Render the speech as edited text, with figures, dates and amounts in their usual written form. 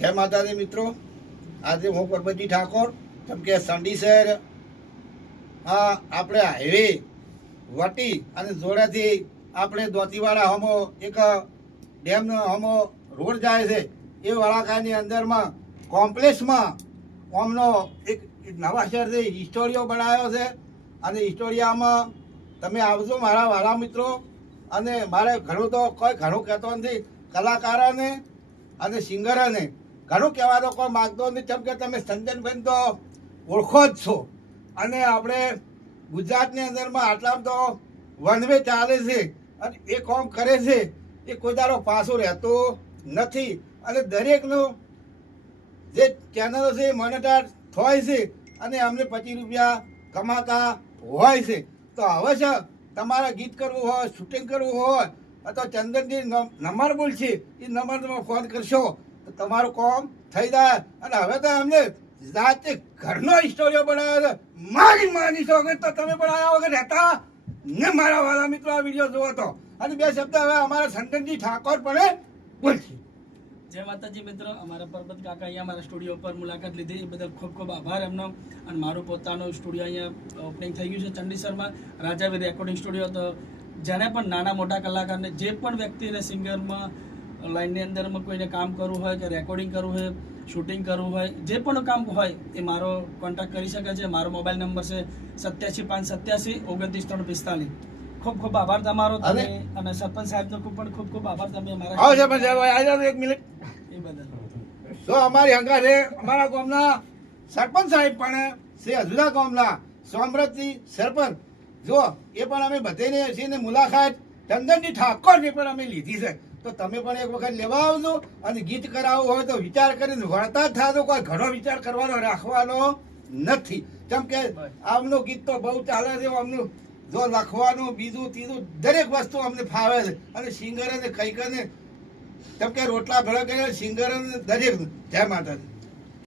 જય માતાજી મિત્રો, આજે હું પરબતજી ઠાકોર જેમ કે સંડી શહેર આપણે હાઈવે વટી અને જોડેથી આપણે દોતીવાડા હમો એક ડેમનો હમો રોડ જાય છે. એ વળાકાની અંદરમાં કોમ્પ્લેક્સમાં ઓમનો એક નવા શહેરથી હિસ્ટોરિયો બનાવ્યો છે અને હિસ્ટોરિયામાં તમે આવજો મારા વાલા મિત્રો. અને મારે ઘણું તો કોઈ ઘણું કહેતો નથી, કલાકારોને અને સિંગરોને ઘણું કહેવા તો કોઈ માગતો નથી, કેમ કે તમે સંજનભાઈ તો ઓળખો જ છો. અને આપણે ગુજરાતની અંદરમાં આટલામાં તો વન વે ચાલે છે અને એ કામ કરે છે, એ કોઈ દાડો પાછું રહેતો નથી. અને દરેકનું જે ચેનલો છે મોનેટાઇઝ થાય છે અને અમને 25 રૂપિયા કમાતા હોય છે. તો હવે છે તમારે ગીત કરવું હોય, શૂટિંગ કરવું હોય તો ચંદનજી નંબર બોલશે, એ નંબર તમે ફોન કરશો તો તમારું કામ થઈ જાય. અને હવે તો અમને જાતે ઘરનો સ્ટોરીઓ બનાવ્યો છે. મારી માની છો વગર તો તમે બનાવ્યા વગર રહેતા ને મારા વાળા મિત્રો આ વિડીયો જોવો તો. અને બે શબ્દ હવે અમારા ચંદનજી ઠાકોર પણ બોલશે. જય માતાજી મિત્રો, અમારા પરબત કાકા અહીંયા મારા સ્ટુડિયો પર મુલાકાત લીધી એ બદલ ખૂબ ખૂબ આભાર એમનો. અને મારું પોતાનું સ્ટુડિયો અહીંયા ઓપનિંગ થઈ ગયું છે ચંડીસરમાં, રાજાવી રેકોર્ડિંગ સ્ટુડિયો. તો જેને પણ નાના મોટા કલાકારને જે પણ વ્યક્તિને સિંગરમાં લાઇનની અંદરમાં કોઈને કામ કરવું હોય કે રેકોર્ડિંગ કરવું હોય, શૂટિંગ કરવું હોય, જે પણ કામ હોય એ મારો કોન્ટેક્ટ કરી શકે છે. મારો મોબાઈલ નંબર છે 87 587 29 345. ખૂબ ખૂબ આભાર તમારો. તમે અને સરપંચ સાહેબનો ખૂબ ખૂબ આભાર. તમે અમારા એક મિનિટ એ બદલ તો અમારી હંગા છે અમારા ગામના સરપંચ સાહેબ પણ છે, હજુરા ગામના સોમરથજી સરપંચ. જો એ પણ અમે બધેને છે મુલાકાત ચંદનજી ઠાકોરની પણ અમે લીધી છે. તો તમે પણ એક વખત લેવા આવજો અને ગીત કરાવવું હોય તો વિચાર કરીને વળતા જ થાજો, કોઈ ઘણો વિચાર કરવાનો રાખવાનો નથી. કેમ કે આમનું ગીત તો બહુ ચાલે છે. આમનું જો લખવાનું બીજું ત્રીજું દરેક વસ્તુ અમને ફાવે છે. અને સિંગરોને કઈ કરીને કેમ કે રોટલા ભેળા કરીને સિંગરોને દરેક. જય માતાજી.